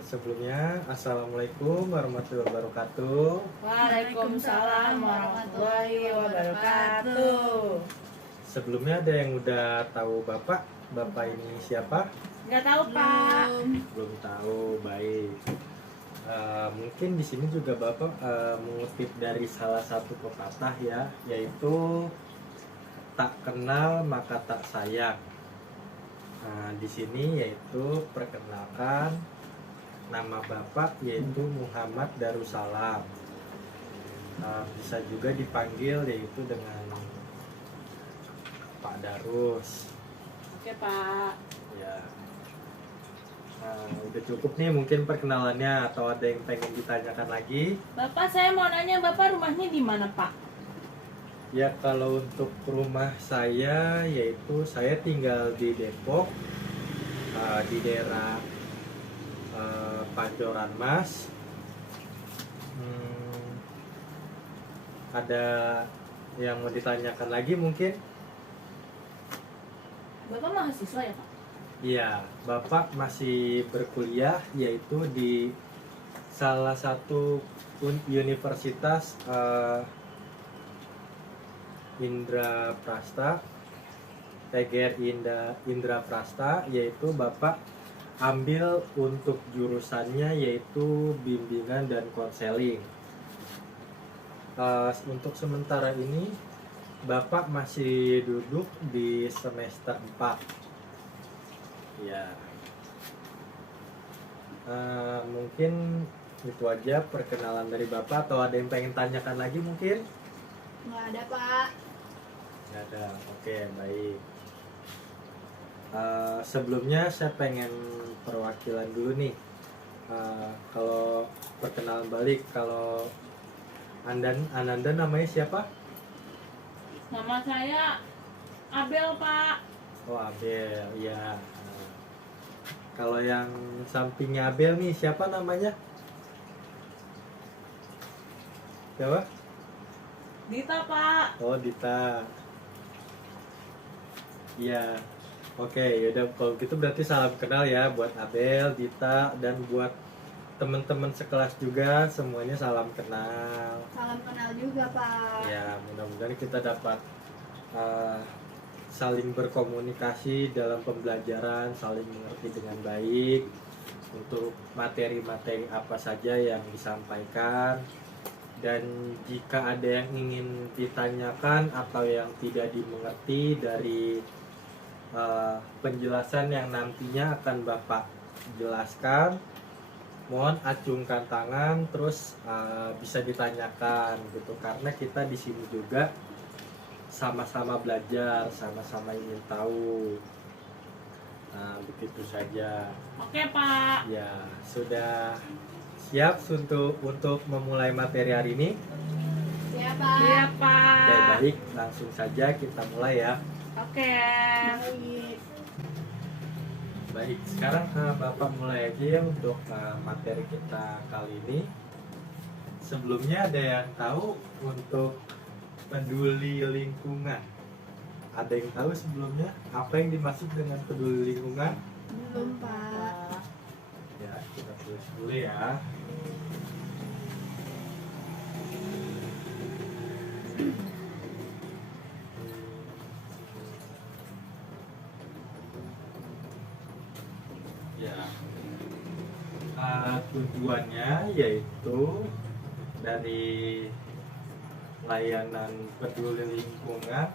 Sebelumnya, Assalamualaikum warahmatullahi wabarakatuh. Waalaikumsalam warahmatullahi wabarakatuh. Sebelumnya ada yang udah tahu Bapak? Bapak ini siapa? Nggak tahu Pak. Belum tahu, baik. Mungkin di sini juga Bapak mengutip dari salah satu pepatah ya, yaitu tak kenal maka tak sayang. Nah, di sini yaitu perkenalkan nama Bapak yaitu Muhammad Darussalam. Bisa juga dipanggil yaitu dengan Pak Darus. Oke Pak. Ya. Udah cukup nih mungkin perkenalannya, atau ada yang pengen ditanyakan lagi? Bapak, saya mau nanya, Bapak rumahnya di mana Pak? Ya, kalau untuk rumah saya yaitu saya tinggal di Depok, di daerah Pancoran Mas. Ada yang mau ditanyakan lagi mungkin? Bapak mahasiswa ya Pak? Iya, Bapak masih berkuliah yaitu di salah satu universitas Indra Prasta, TGRI Indra Prasta, yaitu Bapak ambil untuk jurusannya yaitu bimbingan dan konseling. Untuk sementara ini Bapak masih duduk di semester 4. Ya. Mungkin itu aja perkenalan dari Bapak, atau ada yang pengen tanyakan lagi mungkin? Nggak ada Pak. Nggak ada. Oke, baik. Sebelumnya saya pengen perwakilan dulu nih. Kalau perkenalan balik, kalau Ananda namanya siapa? Nama saya Abel Pak. Oh, Abel, ya. Kalau yang sampingnya Abel nih siapa namanya? Siapa? Dita Pak. Oh, Dita. Iya. Oke, yaudah kalau gitu berarti salam kenal ya buat Abel, Dita, dan buat teman-teman sekelas juga, semuanya salam kenal. Salam kenal juga Pak. Ya, mudah-mudahan kita dapat saling berkomunikasi dalam pembelajaran, saling mengerti dengan baik untuk materi-materi apa saja yang disampaikan. Dan jika ada yang ingin ditanyakan atau yang tidak dimengerti dari penjelasan yang nantinya akan Bapak jelaskan, mohon acungkan tangan terus bisa ditanyakan gitu, karena kita di sini juga sama-sama belajar, sama-sama ingin tahu. Nah, begitu saja. Oke Pak. Ya, sudah siap untuk memulai materi hari ini? Ya Pak. Iya Pak. Oke, baik, langsung saja kita mulai ya. Oke. Baik. Baik, sekarang Bapak mulai aja ya untuk materi kita kali ini. Sebelumnya ada yang tahu untuk peduli lingkungan? Ada yang tahu sebelumnya apa yang dimaksud dengan peduli lingkungan? Belum Pak. Ya, kita tulis dulu ya. Ya, tujuannya yaitu dari layanan peduli lingkungan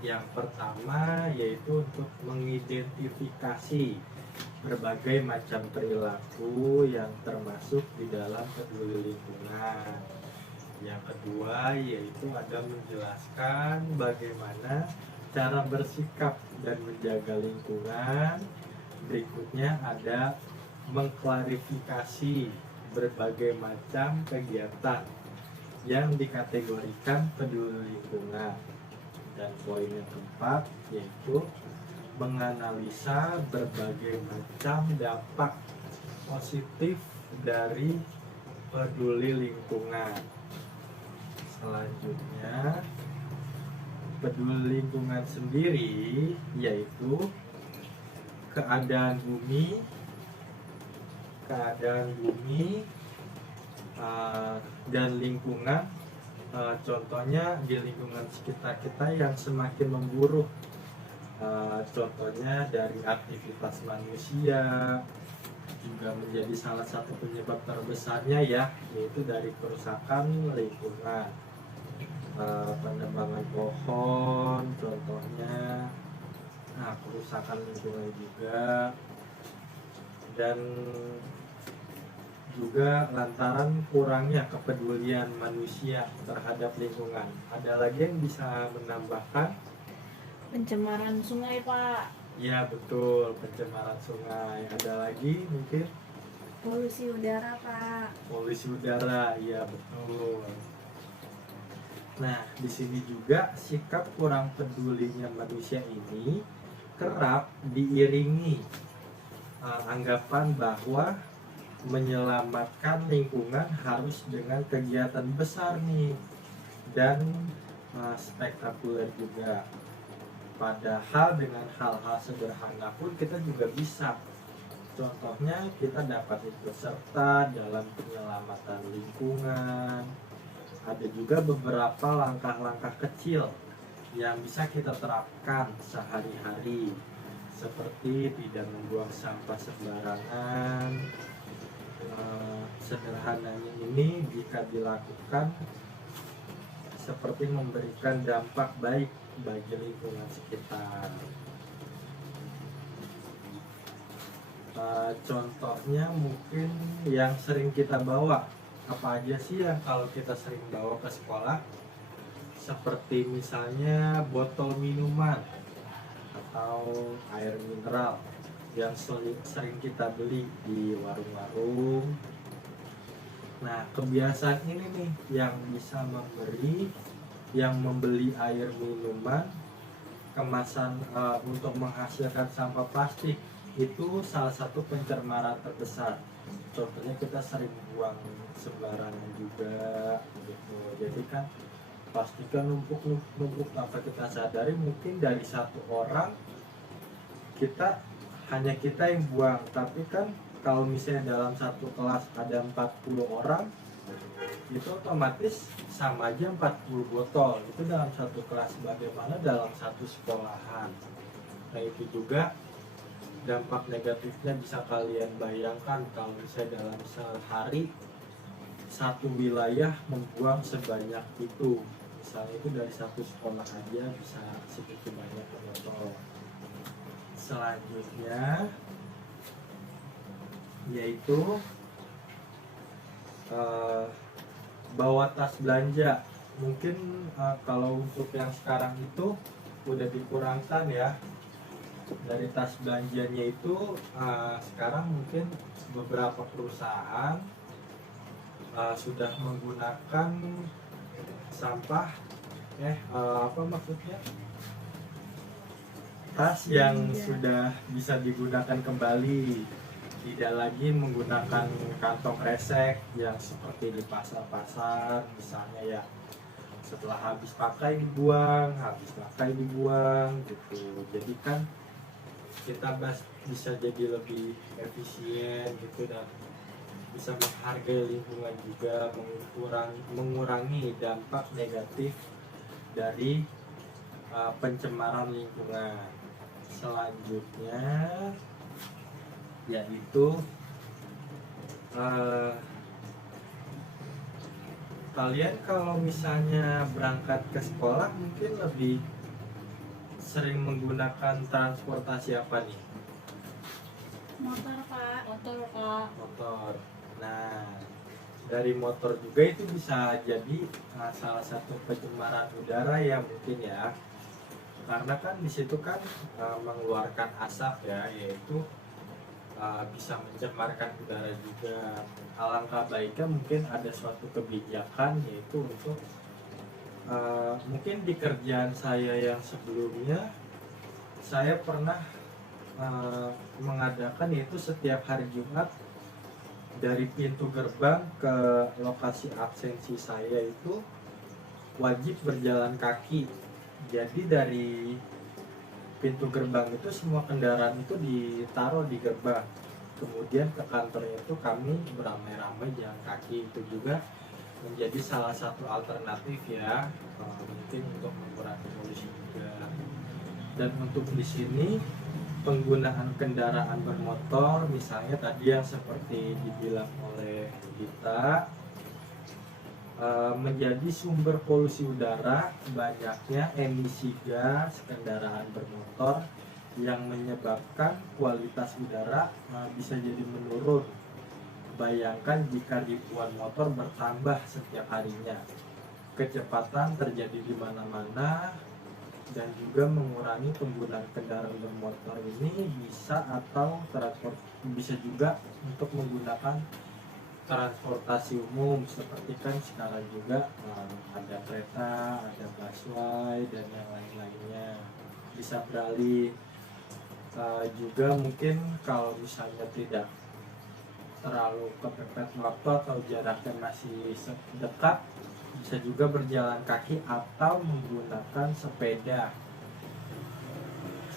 yang pertama yaitu untuk mengidentifikasi berbagai macam perilaku yang termasuk di dalam peduli lingkungan. Yang kedua yaitu ada menjelaskan bagaimana cara bersikap dan menjaga lingkungan. Berikutnya ada mengklarifikasi berbagai macam kegiatan yang dikategorikan peduli lingkungan. Dan poin yang keempat yaitu menganalisa berbagai macam dampak positif dari peduli lingkungan. Selanjutnya, peduli lingkungan sendiri yaitu keadaan bumi keadaan bumi dan lingkungan. Contohnya di lingkungan sekitar kita yang semakin memburuk. Contohnya dari aktivitas manusia juga menjadi salah satu penyebab terbesarnya ya, yaitu dari kerusakan lingkungan. Penebangan pohon contohnya, kerusakan lingkungan juga, dan juga lantaran kurangnya kepedulian manusia terhadap lingkungan. Ada lagi yang bisa menambahkan? Pencemaran sungai, Pak. Ya betul, pencemaran sungai. Ada lagi mungkin? Polusi udara, Pak. Polusi udara, ya betul. Nah, di sini juga sikap kurang pedulinya manusia ini kerap diiringi anggapan bahwa menyelamatkan lingkungan harus dengan kegiatan besar nih dan spektakuler juga. Padahal dengan hal-hal sederhana pun kita juga bisa. Contohnya kita dapat ikut serta dalam penyelamatan lingkungan. Ada juga beberapa langkah-langkah kecil yang bisa kita terapkan sehari-hari, seperti tidak membuang sampah sembarangan. Sederhananya ini jika dilakukan seperti memberikan dampak baik bagi lingkungan sekitar. Contohnya mungkin yang sering kita bawa, apa aja sih yang kalau kita sering bawa ke sekolah, seperti misalnya botol minuman atau air mineral yang sering kita beli di warung-warung. Nah, kebiasaan ini nih yang bisa membeli air minuman kemasan untuk menghasilkan sampah plastik, itu salah satu pencemaran terbesar. Contohnya kita sering buang sembarangan juga gitu. Jadi kan plastik kan numpuk tanpa kita sadari. Mungkin dari satu orang hanya kita yang buang, tapi kan kalau misalnya dalam satu kelas ada 40 orang, itu otomatis sama aja 40 botol itu dalam satu kelas, bagaimana dalam satu sekolahan. Nah, itu juga dampak negatifnya bisa kalian bayangkan kalau misalnya dalam sehari satu wilayah membuang sebanyak itu. Misalnya itu dari satu sekolah aja bisa segitu banyak botol. Selanjutnya yaitu bawa tas belanja. Mungkin kalau untuk yang sekarang itu udah dikurangkan ya, dari tas belanjanya itu sekarang mungkin beberapa perusahaan sudah menggunakan sampah apa maksudnya, tas yang sudah bisa digunakan kembali, tidak lagi menggunakan kantong kresek yang seperti di pasar-pasar misalnya ya, setelah habis pakai dibuang gitu. Jadi kan kita bisa jadi lebih efisien gitu, dan bisa menghargai lingkungan juga, mengurangi dampak negatif dari pencemaran lingkungan. Selanjutnya yaitu kalian kalau misalnya berangkat ke sekolah mungkin lebih sering menggunakan transportasi apa nih? Motor, Pak. Motor, Pak. Motor. Nah, dari motor juga itu bisa jadi salah satu pencemaran udara ya mungkin ya, karena kan di situ kan mengeluarkan asap ya, yaitu bisa mencemarkan udara juga. Alangkah baiknya mungkin ada suatu kebijakan, yaitu untuk mungkin di kerjaan saya yang sebelumnya saya pernah mengadakan, yaitu setiap hari Jumat dari pintu gerbang ke lokasi absensi saya itu wajib berjalan kaki. Jadi dari pintu gerbang itu semua kendaraan itu ditaruh di gerbang. kemudian ke kantornya itu kami beramai-ramai jalan kaki. Itu juga menjadi salah satu alternatif ya, mungkin untuk mengurangi polusi juga. Dan untuk di sini penggunaan kendaraan bermotor misalnya tadi yang seperti dibilang oleh Dita, menjadi sumber polusi udara. Banyaknya emisi gas kendaraan bermotor yang menyebabkan kualitas udara bisa jadi menurun. Bayangkan jika ribuan motor bertambah setiap harinya, kecepatan terjadi di mana-mana. Dan juga mengurangi penggunaan kendaraan bermotor ini bisa juga untuk menggunakan transportasi umum, seperti kan sekarang juga ada kereta, ada busway dan yang lain-lainnya, bisa beralih. Juga mungkin kalau misalnya tidak terlalu kepepet waktu atau jaraknya masih dekat, bisa juga berjalan kaki atau menggunakan sepeda.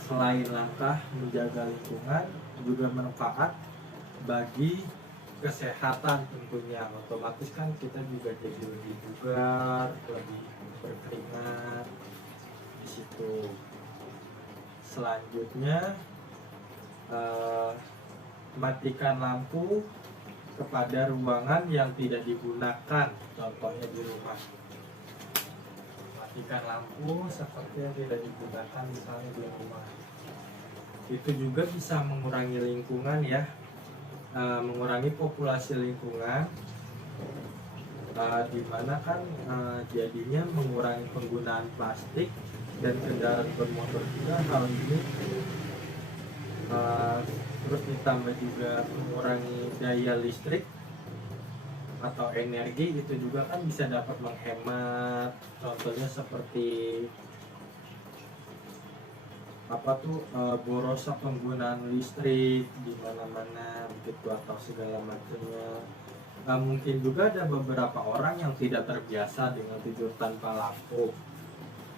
Selain langkah menjaga lingkungan, juga bermanfaat bagi kesehatan tentunya. Otomatis kan kita juga jadi lebih bugar, lebih berkeringat di situ. Selanjutnya, matikan lampu kepada ruangan yang tidak digunakan, contohnya di rumah. Matikan lampu seperti yang tidak digunakan misalnya di rumah. Itu juga bisa mengurangi lingkungan ya, mengurangi populasi lingkungan, dimana kan jadinya mengurangi penggunaan plastik dan kendaraan bermotor juga. Hal ini terus ditambah juga mengurangi daya listrik atau energi, itu juga kan bisa dapat menghemat. Contohnya seperti borosnya penggunaan listrik di mana-mana begitu atau segala macamnya. Mungkin juga ada beberapa orang yang tidak terbiasa dengan tidur tanpa lampu.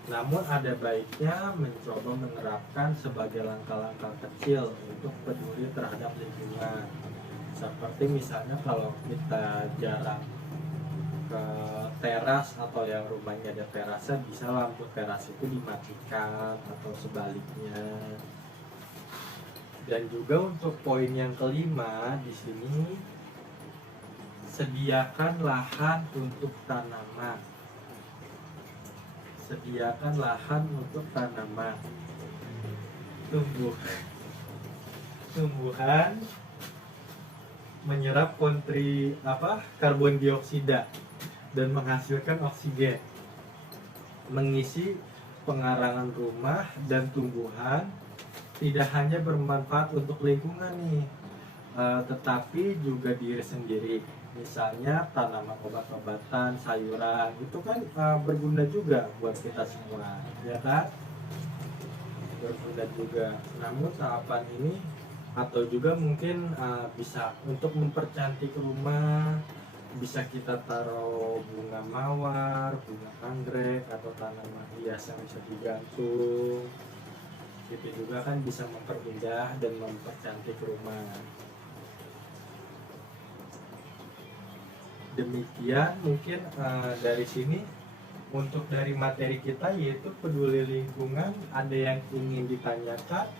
Namun ada baiknya mencoba menerapkan sebagai langkah-langkah kecil untuk peduli terhadap lingkungan. Seperti misalnya kalau kita jarang ke teras atau yang rumahnya ada terasnya, bisa lampu teras itu dimatikan atau sebaliknya. Dan juga untuk poin yang kelima di sini, sediakan lahan untuk tanaman. Sediakan lahan untuk tanaman. Tumbuhan menyerap karbon dioksida dan menghasilkan oksigen, mengisi pengarangan rumah dan tumbuhan. Tidak hanya bermanfaat untuk lingkungan nih, tetapi juga diri sendiri. Misalnya tanaman obat-obatan, sayuran, itu kan berguna juga buat kita semua, ya kan? Berguna juga. Namun tahapan ini atau juga mungkin bisa untuk mempercantik rumah, bisa kita taruh bunga mawar, bunga anggrek, atau tanaman hias yang bisa digantung. Itu juga kan bisa memperindah dan mempercantik rumah. Demikian mungkin dari sini untuk dari materi kita, yaitu peduli lingkungan. Ada yang ingin ditanyakan?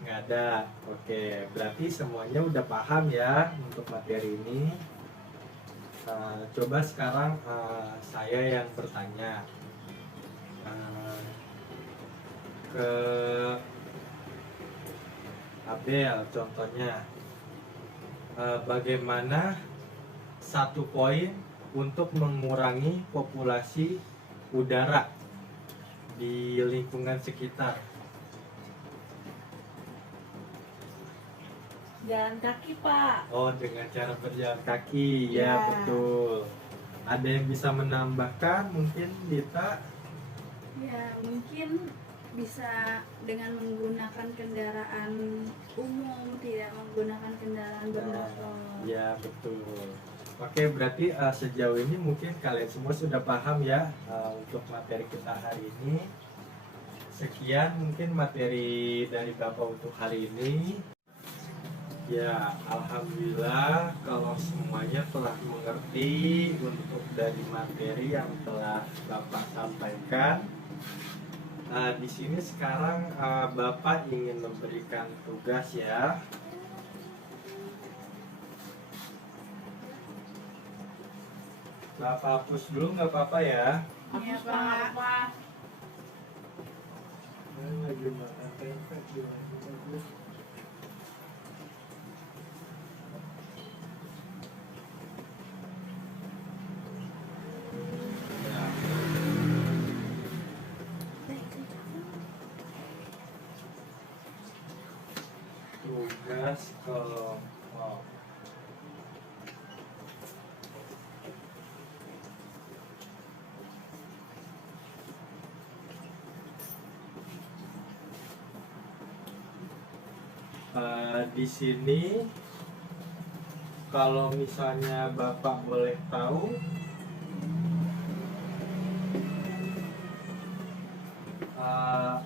Nggak ada. Oke, berarti semuanya udah paham ya untuk materi ini. Coba sekarang saya yang bertanya ke Abel, contohnya bagaimana satu poin untuk mengurangi populasi udara di lingkungan sekitar. Jalan kaki, Pak. Oh, dengan cara berjalan kaki. Ya, betul. Ada yang bisa menambahkan mungkin, Dita? Ya, mungkin bisa dengan menggunakan kendaraan umum, tidak menggunakan kendaraan bermotor. Ya, betul. Oke, berarti sejauh ini mungkin kalian semua sudah paham ya untuk materi kita hari ini. sekian mungkin materi dari Bapak untuk hari ini. Ya, alhamdulillah kalau semuanya telah mengerti untuk dari materi yang telah Bapak sampaikan. Di sini sekarang Bapak ingin memberikan tugas ya. Bapak hapus dulu nggak apa-apa ya. Iya, Hapus, Pak. Pak. Gimana tempe, gimana bagus. Tugas kelompok. Di sini kalau misalnya Bapak boleh tahu,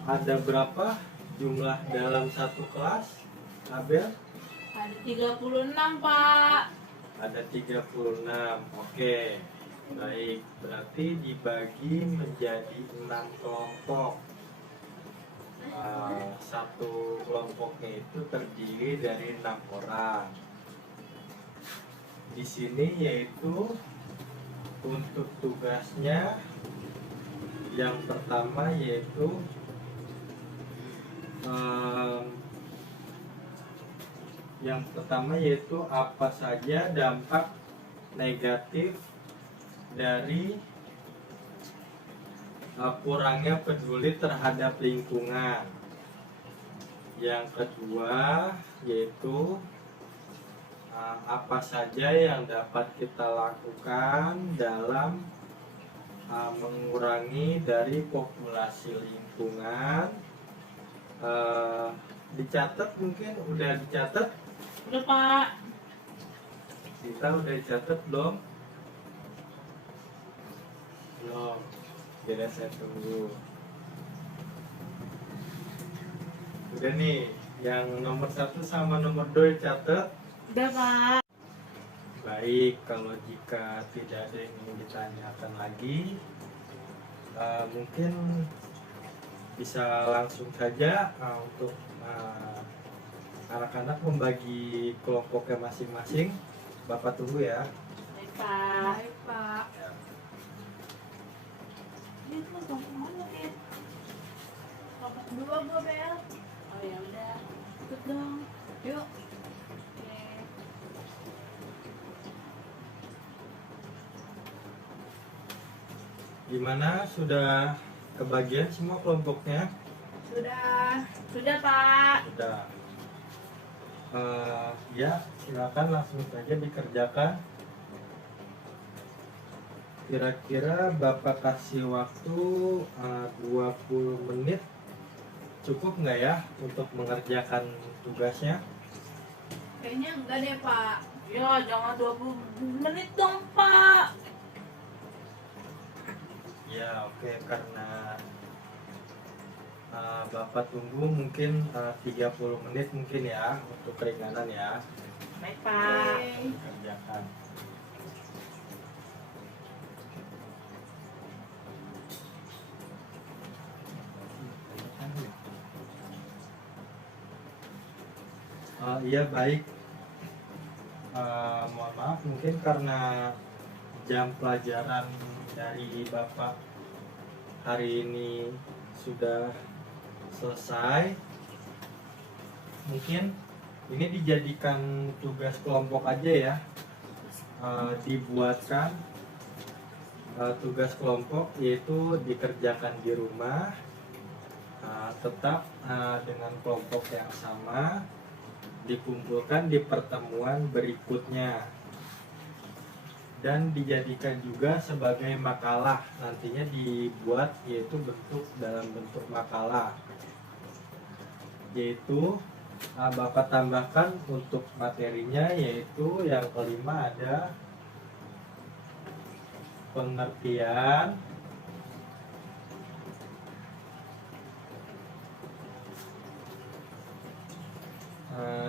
ada berapa jumlah dalam satu kelas, Abel? Ada 36, Pak. Ada 36. Oke. Baik, berarti dibagi menjadi 6 kelompok. Satu kelompoknya itu terdiri dari 6 orang. Di sini yaitu untuk tugasnya yang pertama yaitu apa saja dampak negatif dari kurangnya peduli terhadap lingkungan. Yang kedua yaitu apa saja yang dapat kita lakukan dalam mengurangi dari populasi lingkungan. Dicatat, mungkin udah dicatat? Udah, Pak. Kita udah dicatat belum? Belum. Jadi saya tunggu. Udah nih, yang nomor 1 sama nomor 2 dicatat. Udah, Pak. Baik, kalau jika tidak ada yang ingin ditanyakan lagi, mungkin bisa langsung saja untuk anak-anak membagi kelompoknya masing-masing. Bapak tunggu ya. Baik, Pak. Baik, Pak. Ini tuh kelompok mana, Kit? Kelompok 2 gua, Bel. Oh, ya udah. Ikut dong. Yuk. Oke. Gimana? Sudah kebagian semua kelompoknya? Sudah. Sudah, Pak. Sudah. Ya, silakan langsung saja dikerjakan. Kira-kira Bapak kasih waktu 20 menit. Cukup nggak ya untuk mengerjakan tugasnya? Kayaknya enggak deh, Pak. Ya, jangan 20 menit dong, Pak. Ya, oke, karena Bapak tunggu mungkin 30 menit mungkin ya untuk keringanan ya. Baik, Pak. Oke. Kerjakan. Iya, baik. Mohon maaf mungkin karena jam pelajaran dari Bapak hari ini sudah selesai. Mungkin ini dijadikan tugas kelompok aja ya. Dibuatkan tugas kelompok yaitu dikerjakan di rumah, tetap dengan kelompok yang sama, dikumpulkan di pertemuan berikutnya dan dijadikan juga sebagai makalah, nantinya dibuat yaitu dalam bentuk makalah, yaitu Bapak tambahkan untuk materinya, yaitu yang kelima ada pengertian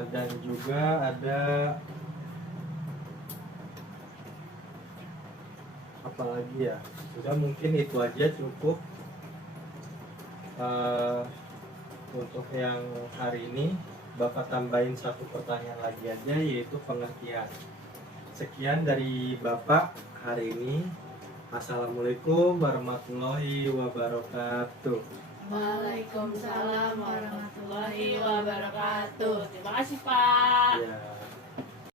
Dan juga ada apa lagi ya, sudah mungkin itu aja cukup untuk yang hari ini. Bapak tambahin satu pertanyaan lagi aja, yaitu pengertian. Sekian dari Bapak hari ini. Assalamualaikum warahmatullahi wabarakatuh. Waalaikumsalam warahmatullahi wabarakatuh. Terima kasih Pak. Ya.